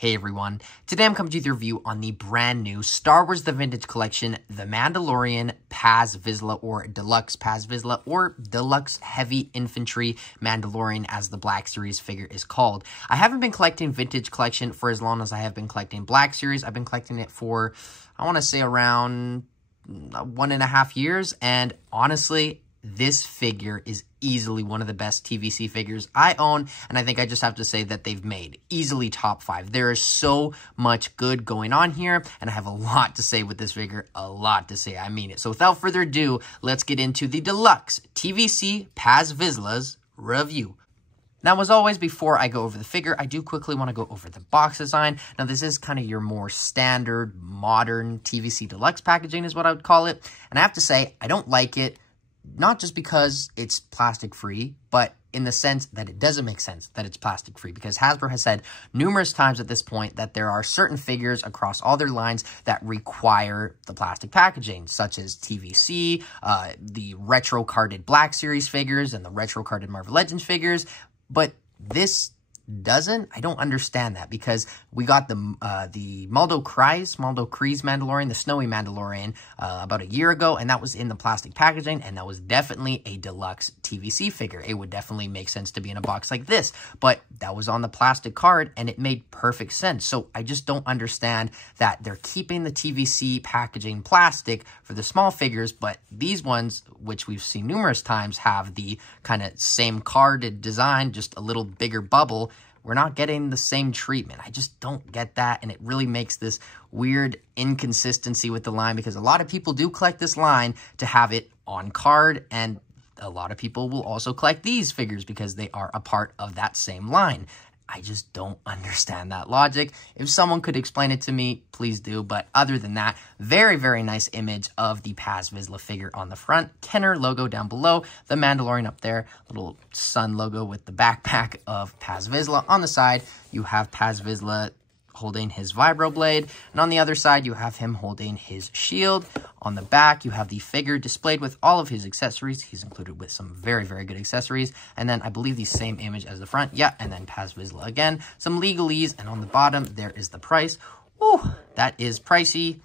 Hey everyone, today I'm coming to you with a review on the brand new Star Wars The Vintage Collection, The Mandalorian Paz Vizla, or Deluxe Paz Vizla, or Deluxe Heavy Infantry Mandalorian as the Black Series figure is called. I haven't been collecting Vintage Collection for as long as I have been collecting Black Series. I've been collecting it for, I want to say around 1.5 years, and honestly, this figure is easily one of the best TVC figures I own, and I think I just have to say that they've made. Easily top 5. There is so much good going on here, and I have a lot to say with this figure. A lot to say. I mean it. So without further ado, let's get into the Deluxe TVC Paz Vizla's review. Now, as always, before I go over the figure, I do quickly want to go over the box design. Now, this is kind of your more standard, modern TVC Deluxe packaging is what I would call it. And I have to say, I don't like it. Not just because it's plastic-free, but in the sense that it doesn't make sense that it's plastic-free, because Hasbro has said numerous times at this point that there are certain figures across all their lines that require the plastic packaging, such as TVC, the retro-carded Black Series figures, and the retro-carded Marvel Legends figures, but this doesn't. I don't understand that, because we got the Maldo Kreis Mandalorian, the Snowy Mandalorian, about a year ago, and that was in the plastic packaging, and that was definitely a deluxe TVC figure. It would definitely make sense to be in a box like this, but that was on the plastic card, and it made perfect sense. So I just don't understand that they're keeping the TVC packaging plastic for the small figures, but these ones, which we've seen numerous times, have the kind of same carded design, just a little bigger bubble. We're not getting the same treatment. I just don't get that, and it really makes this weird inconsistency with the line, because a lot of people do collect this line to have it on card, and a lot of people will also collect these figures because they are a part of that same line. I just don't understand that logic. If someone could explain it to me, please do. But other than that, very, very nice image of the Paz Vizla figure on the front. Kenner logo down below. The Mandalorian up there. Little sun logo with the backpack of Paz Vizla. On the side, you have Paz Vizla holding his vibroblade, and on the other side you have him holding his shield. On the back you have the figure displayed with all of his accessories. He's included with some very, very good accessories, and then I believe the same image as the front, yeah, and then Paz Vizla again, some legalese, and on the bottom there is the price. Ooh, that is pricey.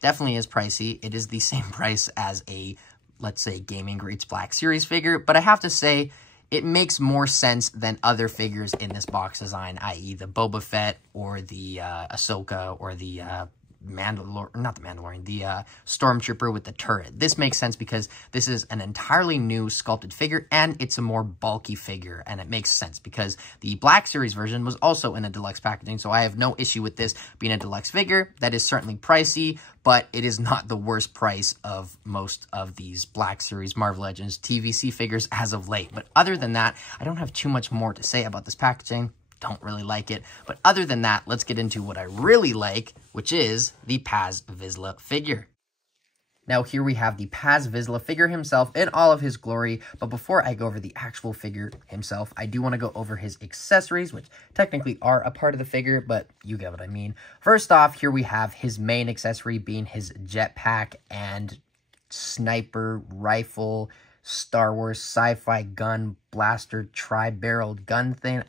Definitely is pricey. It is the same price as a, let's say, Gaming Greats Black Series figure, but I have to say it makes more sense than other figures in this box design, i.e. the Boba Fett or the Ahsoka or the Stormtrooper with the turret. This makes sense because this is an entirely new sculpted figure, and it's a more bulky figure, and it makes sense because the Black Series version was also in a deluxe packaging, so I have no issue with this being a deluxe figure. That is certainly pricey, but it is not the worst price of most of these Black Series Marvel Legends TVC figures as of late. But other than that, I don't have too much more to say about this packaging. Don't really like it. But other than that, let's get into what I really like, which is the Paz Vizla figure. Now, here we have the Paz Vizla figure himself in all of his glory. But before I go over the actual figure himself, I do want to go over his accessories, which technically are a part of the figure, but you get what I mean. First off, here we have his main accessory being his jetpack and sniper rifle Star Wars sci-fi gun blaster tri-barreled gun thing.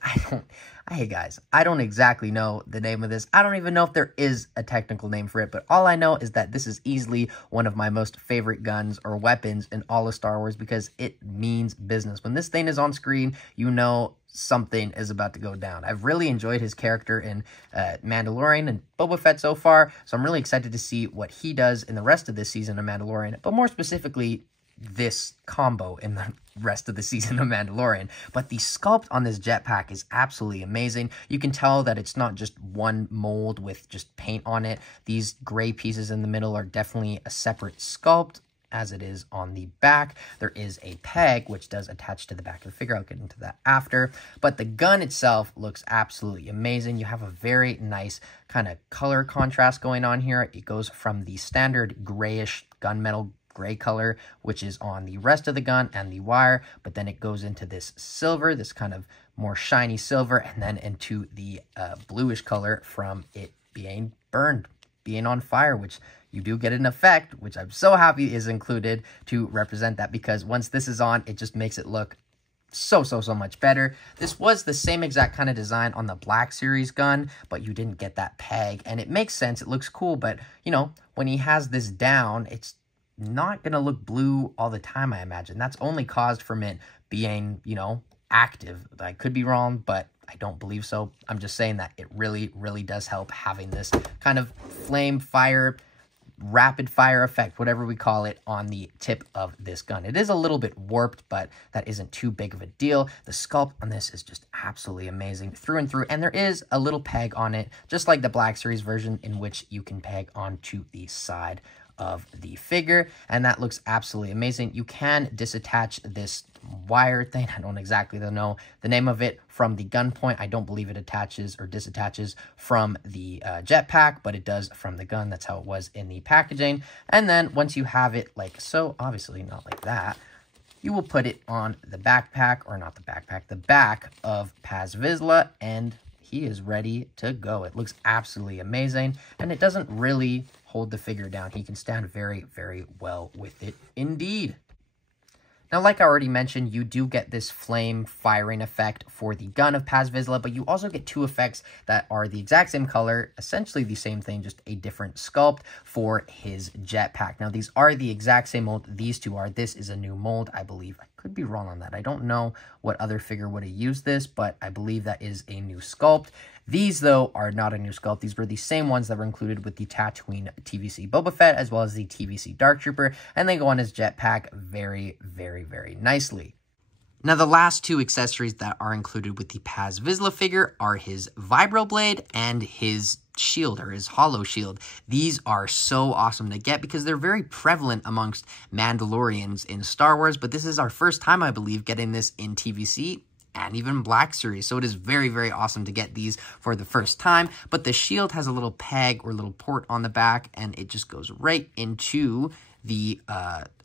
Hey guys, I don't exactly know the name of this. I don't even know if there is a technical name for it, but all I know is that this is easily one of my most favorite guns or weapons in all of Star Wars, because it means business. When this thing is on screen, you know something is about to go down. I've really enjoyed his character in Mandalorian and Boba Fett so far, so I'm really excited to see what he does in the rest of this season of Mandalorian, but more specifically, this combo in the rest of the season of Mandalorian. But the sculpt on this jetpack is absolutely amazing. You can tell that it's not just one mold with just paint on it. These gray pieces in the middle are definitely a separate sculpt, as it is on the back. There is a peg which does attach to the back of the figure. I'll get into that after. But the gun itself looks absolutely amazing. You have a very nice kind of color contrast going on here. It goes from the standard grayish gunmetal gray color, which is on the rest of the gun and the wire, but then it goes into this silver, this kind of more shiny silver, and then into the bluish color from it being burned, being on fire, which you do get an effect, which I'm so happy is included to represent that, because once this is on, it just makes it look so much better. This was the same exact kind of design on the Black Series gun, but you didn't get that peg, and it makes sense. It looks cool, but, you know, when he has this down, it's not going to look blue all the time, I imagine. That's only caused from it being, you know, active. I could be wrong, but I don't believe so. I'm just saying that it really does help having this kind of flame fire, rapid fire effect, whatever we call it, on the tip of this gun. It is a little bit warped, but that isn't too big of a deal. The sculpt on this is just absolutely amazing through and through, and there is a little peg on it, just like the Black Series version, in which you can peg onto the side of the figure, and that looks absolutely amazing. You can disattach this wire thing. I don't exactly know the name of it from the gun point. I don't believe it attaches or disattaches from the jetpack, but it does from the gun. That's how it was in the packaging. And then once you have it like so, obviously not like that, you will put it on the backpack, or not the backpack, the back of Paz Vizla, and he is ready to go. It looks absolutely amazing, and it doesn't really hold the figure down. He can stand very well with it indeed. Now, like I already mentioned, you do get this flame firing effect for the gun of Paz Vizla, but you also get two effects that are the exact same color, essentially the same thing, just a different sculpt for his jetpack. Now, these are the exact same mold. These two are. This is a new mold, I believe. I could be wrong on that. I don't know what other figure would have used this, but I believe that is a new sculpt. These, though, are not a new sculpt. These were the same ones that were included with the Tatooine TVC Boba Fett, as well as the TVC Dark Trooper, and they go on his jetpack very nicely. Now, the last two accessories that are included with the Paz Vizla figure are his vibroblade and his shield, or his hollow shield. These are so awesome to get because they're very prevalent amongst Mandalorians in Star Wars, but this is our first time, I believe, getting this in TVC and even Black Series. So it is very awesome to get these for the first time. But the shield has a little peg or little port on the back, and it just goes right into the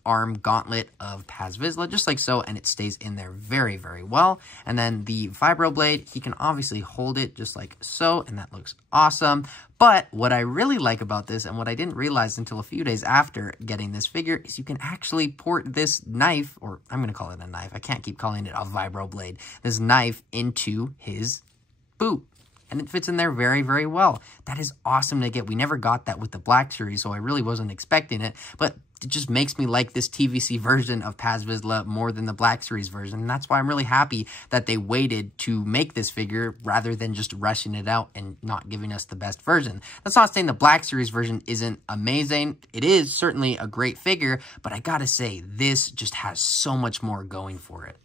arm gauntlet of Paz Vizla, just like so, and it stays in there very well. And then the vibroblade, he can obviously hold it just like so, and that looks awesome. But what I really like about this, and what I didn't realize until a few days after getting this figure, is you can actually port this knife, or I'm going to call it a knife, I can't keep calling it a vibroblade, this knife into his boot. And it fits in there very well. That is awesome to get. We never got that with the Black Series, so I really wasn't expecting it. But it just makes me like this TVC version of Paz Vizla more than the Black Series version. And that's why I'm really happy that they waited to make this figure rather than just rushing it out and not giving us the best version. That's not saying the Black Series version isn't amazing. It is certainly a great figure, but I gotta say, this just has so much more going for it.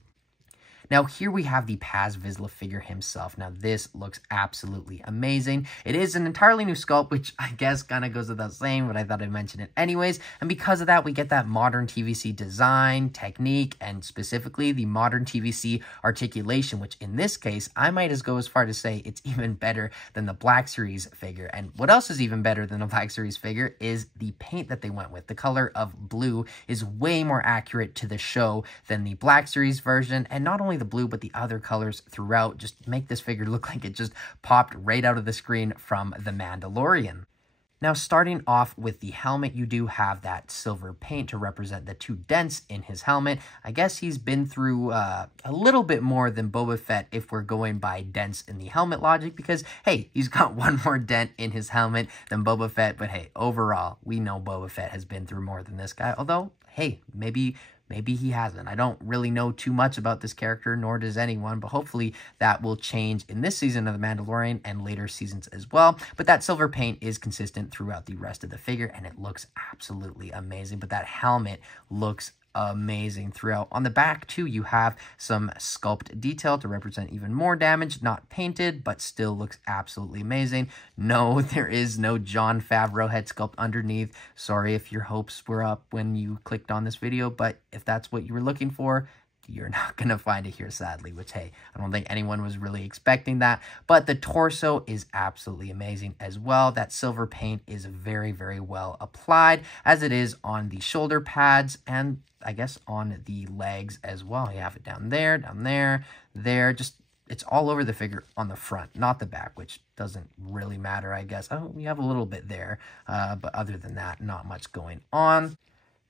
Now, here we have the Paz Vizla figure himself. Now, this looks absolutely amazing. It is an entirely new sculpt, which I guess kind of goes without saying, but I thought I'd mention it anyways. And because of that, we get that modern TVC design, technique, and specifically the modern TVC articulation, which in this case, I might go as far to say it's even better than the Black Series figure. And what else is even better than the Black Series figure is the paint that they went with. The color of blue is way more accurate to the show than the Black Series version, and not only the blue, but the other colors throughout just make this figure look like it just popped right out of the screen from The Mandalorian. Now, starting off with the helmet, you do have that silver paint to represent the two dents in his helmet. I guess he's been through a little bit more than Boba Fett if we're going by dents in the helmet logic, because, hey, he's got one more dent in his helmet than Boba Fett, but hey, overall, we know Boba Fett has been through more than this guy, although, hey, maybe he hasn't. I don't really know too much about this character, nor does anyone, but hopefully that will change in this season of The Mandalorian and later seasons as well. But that silver paint is consistent throughout the rest of the figure, and it looks absolutely amazing. But that helmet looks amazing throughout. On the back, too, you have some sculpt detail to represent even more damage. Not painted, but still looks absolutely amazing. No, there is no Jon Favreau head sculpt underneath. Sorry if your hopes were up when you clicked on this video, but if that's what you were looking for, you're not going to find it here, sadly, which, hey, I don't think anyone was really expecting that. But the torso is absolutely amazing as well. That silver paint is very well applied, as it is on the shoulder pads and I guess on the legs as well. You have it down there, there. Just, it's all over the figure on the front, not the back, which doesn't really matter, I guess. Oh, you have a little bit there, but other than that, not much going on.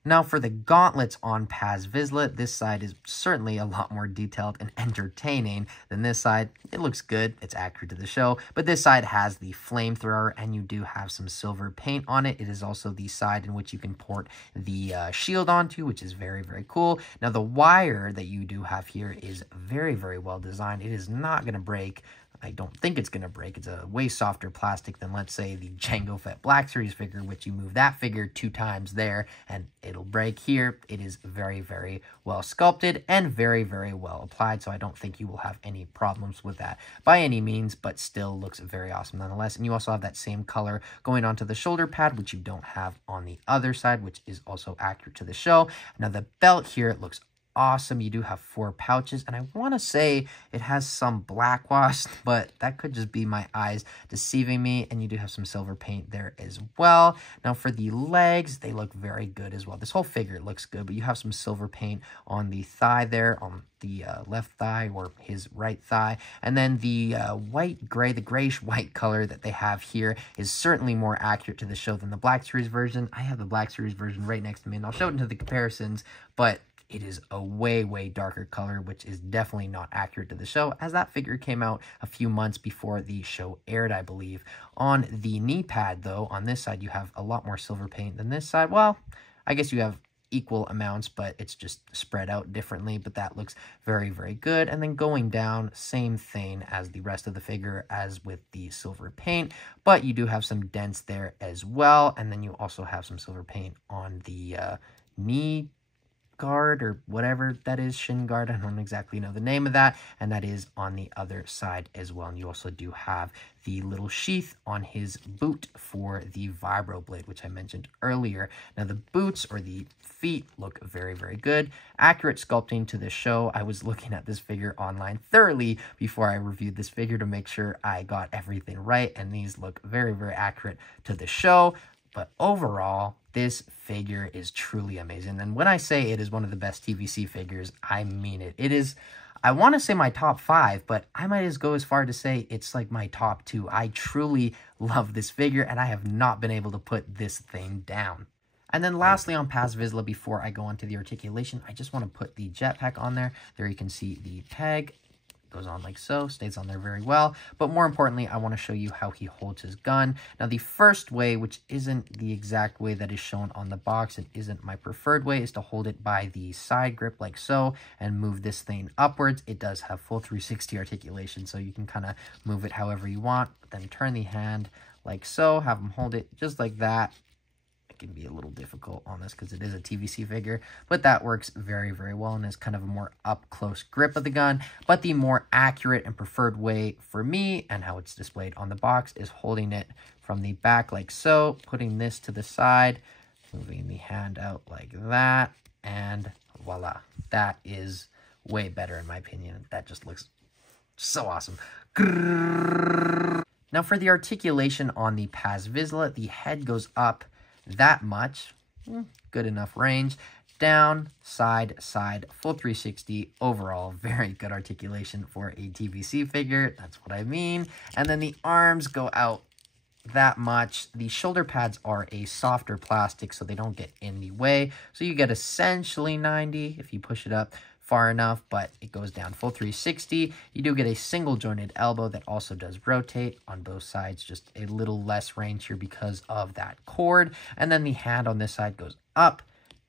Now for the gauntlets on Paz Vizla, this side is certainly a lot more detailed and entertaining than this side. It looks good, it's accurate to the show, but this side has the flamethrower and you do have some silver paint on it. It is also the side in which you can port the shield onto, which is very, very cool. Now the wire that you do have here is very, very well designed. It is not going to break. I don't think it's going to break. It's a way softer plastic than, let's say, the Jango Fett Black Series figure, which you move that figure 2 times there, and it'll break. Here, it is very, very well sculpted and very, very well applied, so I don't think you will have any problems with that by any means, but still looks very awesome nonetheless. And you also have that same color going onto the shoulder pad, which you don't have on the other side, which is also accurate to the show. Now, the belt here looks awesome. You do have 4 pouches, and I want to say it has some black wash, but that could just be my eyes deceiving me. And you do have some silver paint there as well. Now for the legs, they look very good as well. This whole figure looks good, but you have some silver paint on the thigh there, on the left thigh or his right thigh. And then the white gray, the grayish white color that they have here is certainly more accurate to the show than the Black Series version. I have the Black Series version right next to me, and I'll show it into the comparisons, but it is a way, way darker color, which is definitely not accurate to the show, as that figure came out a few months before the show aired, I believe. On the knee pad, though, on this side, you have a lot more silver paint than this side. Well, I guess you have equal amounts, but it's just spread out differently, but that looks very, very good. And then going down, same thing as the rest of the figure as with the silver paint, but you do have some dents there as well. And then you also have some silver paint on the knee guard or whatever that is, shin guard, I don't exactly know the name of that, and that is on the other side as well. And you also do have the little sheath on his boot for the vibro blade, which I mentioned earlier. Now the boots or the feet look very, very good. Accurate sculpting to the show. I was looking at this figure online thoroughly before I reviewed this figure to make sure I got everything right, and these look very, very accurate to the show. But overall, this figure is truly amazing. And when I say it is one of the best TVC figures, I mean it. It is, I want to say my top 5, but I might as go as far to say it's like my top 2. I truly love this figure, and I have not been able to put this thing down. And then lastly on Paz Vizla, before I go on to the articulation, I just want to put the jetpack on there. There you can see the peg. Goes on like so, stays on there very well. But more importantly, I want to show you how he holds his gun. Now, the first way, which isn't the exact way that is shown on the box, it isn't my preferred way, is to hold it by the side grip like so and move this thing upwards. It does have full 360 articulation, so you can kind of move it however you want. Then turn the hand like so, have him hold it just like that. Can be a little difficult on this because it is a TVC figure, but that works very, very well and is kind of a more up-close grip of the gun. But the more accurate and preferred way for me, and how it's displayed on the box, is holding it from the back like so, putting this to the side, moving the hand out like that, and voila. That is way better in my opinion. That just looks so awesome. Now for the articulation on the Paz Vizla, the head goes up that much, good enough range, down, side, side, full 360, overall, very good articulation for a TVC figure, that's what I mean. And then the arms go out that much. The shoulder pads are a softer plastic, so they don't get in the way, so you get essentially 90 if you push it up far enough, but it goes down full 360. You do get a single jointed elbow that also does rotate on both sides, just a little less range here because of that cord. And then the hand on this side goes up,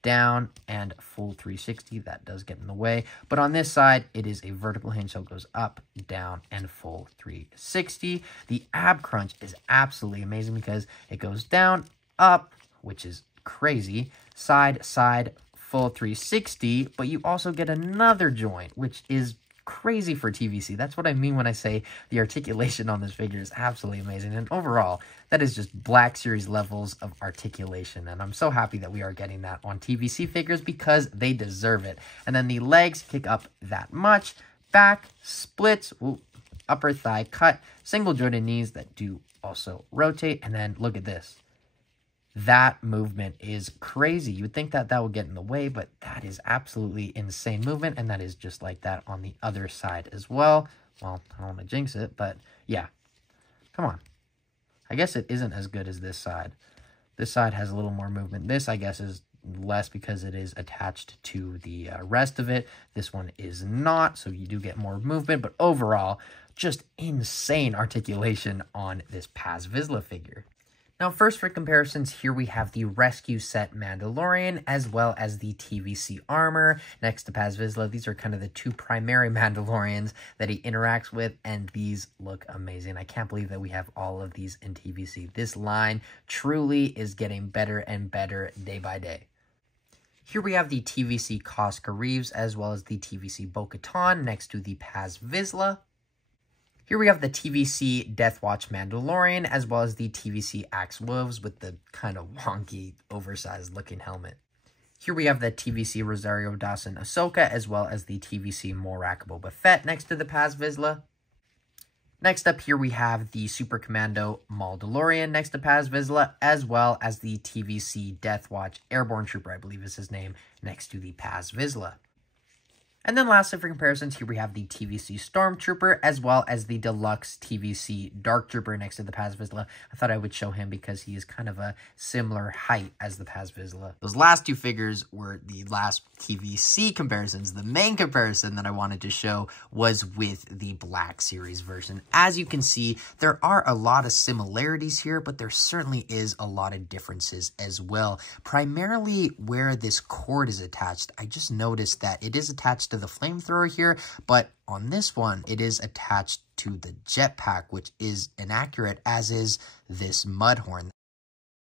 down, and full 360. That does get in the way, but on this side it is a vertical hinge, so it goes up, down, and full 360. The ab crunch is absolutely amazing because it goes down, up, which is crazy, side, side, full 360, but you also get another joint, which is crazy for TVC. That's what I mean when I say the articulation on this figure is absolutely amazing. And overall, that is just Black Series levels of articulation. And I'm so happy that we are getting that on TVC figures because they deserve it. And then the legs kick up that much. Back, splits, upper thigh cut, single jointed knees that do also rotate. And then look at this. That movement is crazy. You would think that that would get in the way, but that is absolutely insane movement, and that is just like that on the other side as well. Well, I don't want to jinx it, but yeah. Come on. I guess it isn't as good as this side. This side has a little more movement. This, I guess, is less because it is attached to the rest of it. This one is not, so you do get more movement, but overall, just insane articulation on this Paz Vizla figure. Now, first for comparisons, here we have the Rescue Set Mandalorian, as well as the TVC armor next to Paz Vizla. These are kind of the two primary Mandalorians that he interacts with, and these look amazing. I can't believe that we have all of these in TVC. This line truly is getting better and better day by day. Here we have the TVC Cosca Reeves, as well as the TVC Bo-Katan next to the Paz Vizla. Here we have the TVC Death Watch Mandalorian, as well as the TVC Axe Wolves with the kind of wonky, oversized looking helmet. Here we have the TVC Rosario Dawson Ahsoka, as well as the TVC Morak Boba Fett next to the Paz Vizla. Next up here we have the Super Commando Mandalorian next to Paz Vizla, as well as the TVC Death Watch Airborne Trooper, I believe is his name, next to the Paz Vizla. And then lastly, for comparisons, here we have the TVC Stormtrooper, as well as the Deluxe TVC Dark Trooper next to the Paz Vizla. I thought I would show him because he is kind of a similar height as the Paz Vizla. Those last two figures were the last TVC comparisons. The main comparison that I wanted to show was with the Black Series version. As you can see, there are a lot of similarities here, but there certainly is a lot of differences as well. Primarily where this cord is attached, I just noticed that it is attached to the flamethrower here, but on this one, it is attached to the jetpack, which is inaccurate, as is this Mudhorn.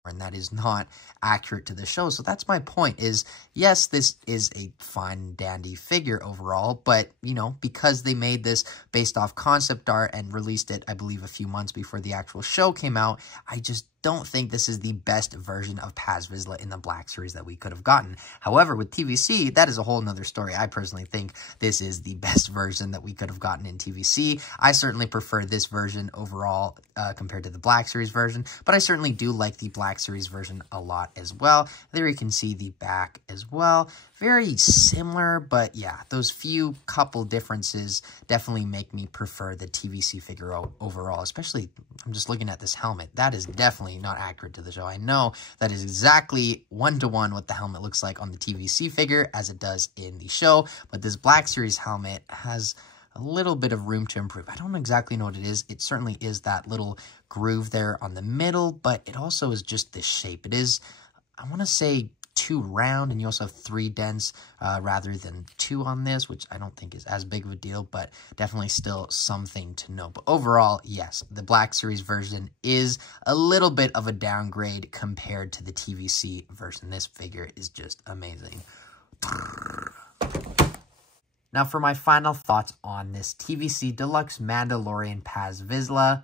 And that is not accurate to the show. So that's my point is, yes, this is a fine dandy figure overall, but, you know, because they made this based off concept art and released it, I believe, a few months before the actual show came out, I just don't think this is the best version of Paz Vizla in the Black Series that we could have gotten. However, with TVC, that is a whole nother story. I personally think this is the best version that we could have gotten in TVC. I certainly prefer this version overall compared to the Black Series version, but I certainly do like the Black Series version a lot as well. There you can see the back as well. Very similar, but yeah, those few couple differences definitely make me prefer the TVC figure overall, especially I'm just looking at this helmet. That is definitely not accurate to the show. I know that is exactly one-to-one what the helmet looks like on the TVC figure as it does in the show, but this Black Series helmet has a little bit of room to improve. I don't exactly know what it is. It certainly is that little groove there on the middle, but it also is just this shape. It is, I want to say, 2 round, and you also have 3 dents rather than 2 on this, which I don't think is as big of a deal, but definitely still something to know. But overall, yes, the Black Series version is a little bit of a downgrade compared to the TVC version. This figure is just amazing. Now for my final thoughts on this TVC Deluxe Mandalorian Paz Vizla,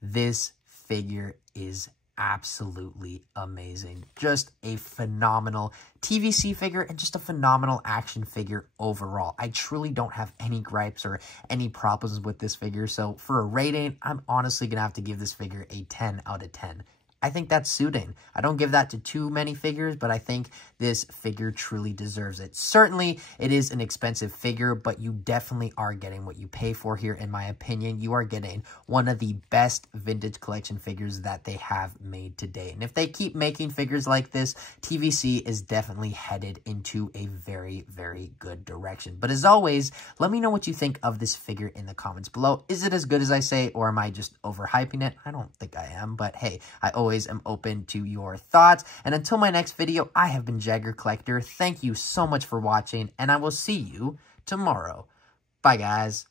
this figure is absolutely amazing. Just a phenomenal TVC figure and just a phenomenal action figure overall. I truly don't have any gripes or any problems with this figure. So for a rating, I'm honestly going to have to give this figure a 10 out of 10. I think that's suiting. I don't give that to too many figures, but I think this figure truly deserves it. Certainly, it is an expensive figure, but you definitely are getting what you pay for here, in my opinion. You are getting one of the best vintage collection figures that they have made to date. And if they keep making figures like this, TVC is definitely headed into a very, very good direction. But as always, let me know what you think of this figure in the comments below. Is it as good as I say, or am I just overhyping it? I don't think I am, but hey, I always am open to your thoughts. And until my next video, I have been Jagger Collector. Thank you so much for watching, and I will see you tomorrow. Bye, guys.